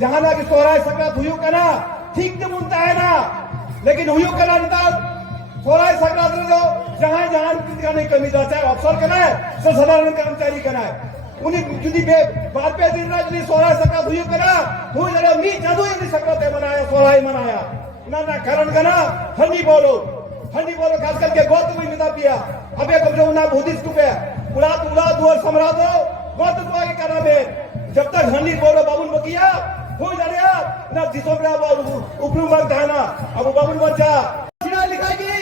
जहाना की सोहराय सकरात हुयुग कना ठीक ते मुन ताहेना लेकिन हुयुग कना नितार सोहराय सकरात रे जो जहां जहां कितने कमी दा चाहे अफसर कना है साधारण कर्मचारी कना है उन्हीं जुदी बे बाद पे दिन रात जुदी सोहराय सकरात हुयुग कना हुई जरा मी जादू ये सकरात मनाया सोहराय मनाया ना कारण कना हंडी बोलो खास करके गौतम मिता पिया अबे कब जो ना बुद्धिस्ट को पे उड़ा दुआ समरा दो गौतम को आगे करना बे जब तक हंडी बोलो बाबुल बकिया हो जानिया ना दिसोबरा बाबू उपरू मत थाना अब बाबुल बच्चा सिना लिखाएगी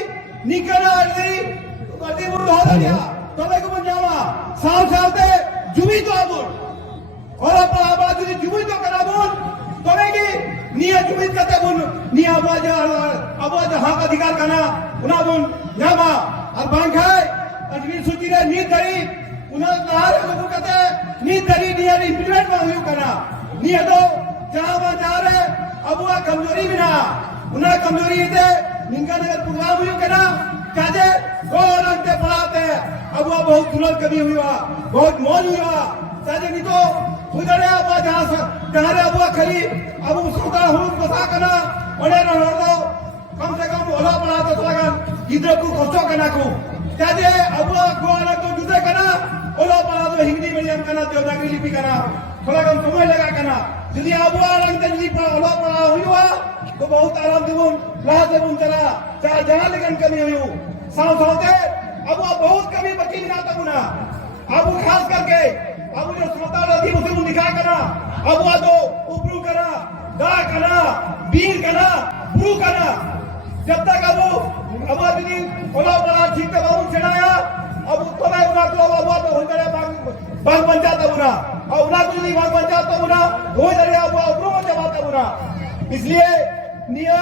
निकरा आदि गति बुल हो गया तबे को जावा साल सालते जुमी तो आबुल और अपना आबाद जुमी तो करा बोल तबेगी निया जुमी करते बोल निया आवाज हक अधिकार करना उना बोल जामा और बांखाय अजमीर सूची रे नी दरी उना नार को कहते नी दरी निया इंप्लीमेंट में हुई करना निया तो जहां जा रहे अब वो कमजोरी भी ना उन्हें कमजोरी है निंगा नगर प्रोग्राम हुई करना काजे गौरव के पढ़ाते अब वो बहुत दुर्लभ कमी हुआ बहुत मौज हुआ काजे नहीं तो उधर अब जहाँ अब वो खरी अब उसका हुन बसा करना बड़े न दो कम से कम ओला पढ़ा तो थोड़ा इधर को खर्चो करना को काजे अब वो गौरव तो जुदे करना ओला पढ़ा तो हिंदी मीडियम करना देवनागरी लिपि करना थोड़ा कम समय लगा करना यदि अब आराम तंजी पर ओला पड़ा हुआ तो बहुत आराम देवुन लाह देवुन चला चाहे जहां लेकिन कमी हुई साव सावते अब वो बहुत कमी बची ना तब ना अब खास करके अब जो श्रोता रथी मुस्लिम दिखा करना अब वो तो उपरू करना दा करना बीर करना बुरू करना जब तक अब यदि ओला पड़ा ठीक तो बहुत चढ़ाया अब तो मैं उना तो अब तो हो गया बाग बन जाता बुना और उना कुछ नहीं बाग बन जाता बुना हो जाए अब उपरू में जमाता बुना इसलिए निया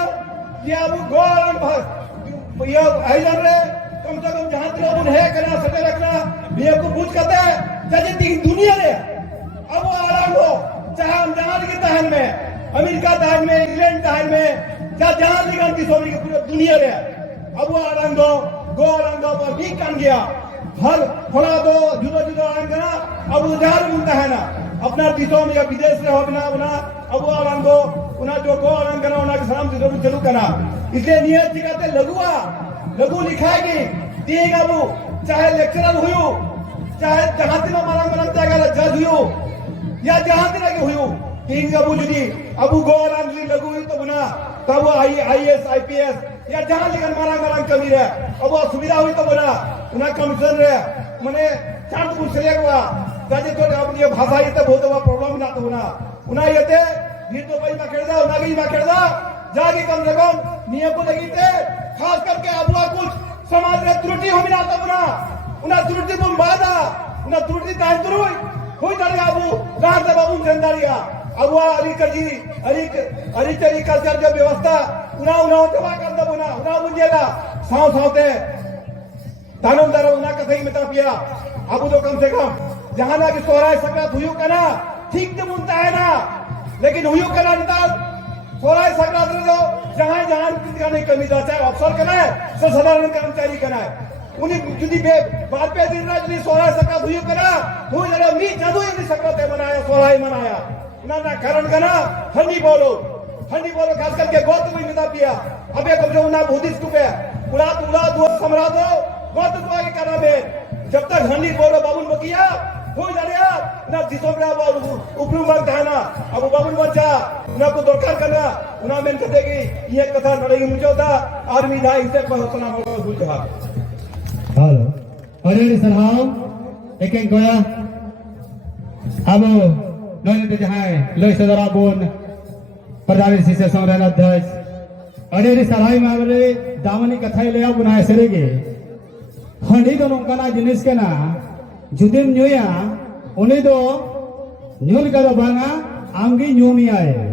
ये अब गौरव ये आइलैंड रे कम से कम जहां तक अपन है करना सके रखना ये को पूछ करते हैं जैसे तीन दुनिया रे अब वो आराम हो चाहे हम जहां के तहन में अमेरिका तहन में इंग्लैंड तहन में चाहे जहां लिखन की सोनी की पूरी दुनिया रे अब वो आराम दो गौरव पर भी कान गया हर थोड़ा दो जुदा जुदा आराम करना अब उधार मिलता है ना अपना देशों में या विदेश में हो बिना बना अब वो आराम दो उन्हें जो को आराम करना उन्हें सलाम से जरूर चलू करना इसलिए नियत जी कहते लघु लिखाएगी दिएगा वो चाहे लेक्चरर हुई चाहे जहां दिन मरंग जाएगा जज हुई या जहां दिन आगे हुई तीन अबू जुदी अबू गो आराम जी लघु हुई तो बना तब वो IAS IPS या जहां लेकिन मरंग कमी रहे अब वो सुविधा हुई तो बना उन्हें कमिश्नर रहे मैंने चार कुछ से हुआ ताजे तो अब ये भाषा ये तो बहुत प्रॉब्लम ना तो ना उन्हें ये थे ये तो भाई मैं खेलदा उन्हें की मैं खेलदा जाके कम से कम नियम को लगी थे खास करके अब कुछ समाज में त्रुटि हो बिना तो बना उन्हें त्रुटि तुम बाधा उन्हें त्रुटि ताज तुरुई कोई तरह अबू रात बाबू जंदारिया अब वो अरिचरी कल्चर जो व्यवस्था उन्हें जमा कर दो उन्हें मुझेगा साव सावते तानुम दर उन्हें कथई में पिया अब तो कम से कम जहां ना की सोहराय सकरात हुई करना ठीक तो मुनता है ना लेकिन हुई करना नितार सोहराय सकरात रे जो जहां जहां कितने कमी दा चाहे अफसर करना है साधारण कर्मचारी करना है उन्हीं जुदी बे बाद पे दिन रात जुदी सोहराय सकरात हुई करना हुई जरा मी जादू ये सकरात मनाया सोहराय मनाया ना कारण करना हंडी बोलो खास करके गौतम मिता पिया अबे कब जो ना बुद्धिस्ट को पे उड़ा दुआ समरा दो गौतम को आगे करना बे जब तक हंडी बोलो बाबुल बकिया हो जानिया ना दिसोबरा बाबू उपरू मत थाना अब बाबुल बच्चा ना को दरकार करना उना मेन कहते कि ये कथा नड़ई मुझे था आर्मी दा इसे पहुंचना हो बुझा हेलो अरे सलाम एक गोया अब नोन तो जहां लय सदरा बोन प्रधान शिष्य संग्रह अध्यक्ष अरे सलाही मामले दामनी कथा ले बुनाए सरेगे हंडी तो नोंकाना जिनिस के ना जुदिम न्यूया उन्हें तो न्यूल का बांगा आमगी न्यूमिया है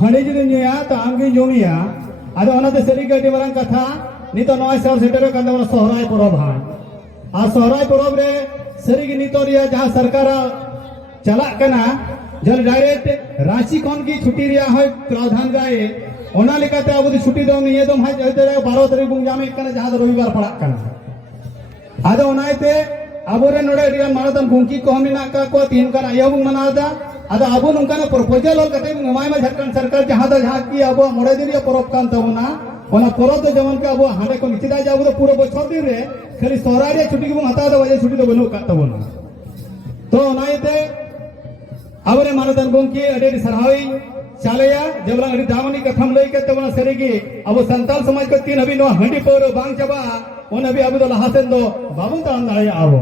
हंडी जुदिम न्यूया तो आमगी न्यूमिया आदो अनाते सरी गटी वाला कथा नी तो नॉय सर सेटर का वाला सोहराय परब हां आ सोहराय परब रे सरी की नीतो रिया जहां सरकार चला कना जल डायरेक्ट रांची कोन की छुट्टी रिया है प्रावधान गाए ओना लेकाते अब छुट्टी दो नहीं तो भाई 12 तारीख बुंग जामे कना जहां रविवार पड़ा कना आदो ओनाइते अब नोड़े मानतन गुंकी को हम तीन का यह मनादा अदा अब नौका प्रपोजल और कते हमाय में झारखंड सरकार जहाँ की अब मोड़े दिन परब कान तबना ओना परब तो जमन के अब हांडे को निचिदा जाबो तो पूरा बछर दिन रे खाली सोहराय छुट्टी को हता दो वजह छुट्टी तो बनो का तबना तो ओनाइते अबरे मानतन गोंकी अडेडी सरहाई चालया जबला अडी दामनी कथम लई के तबना सरीगी अब संताल समाज को तीन अभी नो हंडी पर बांग चबा ओन अभी अब तो लहासेन दो बाबू तान दाया आवो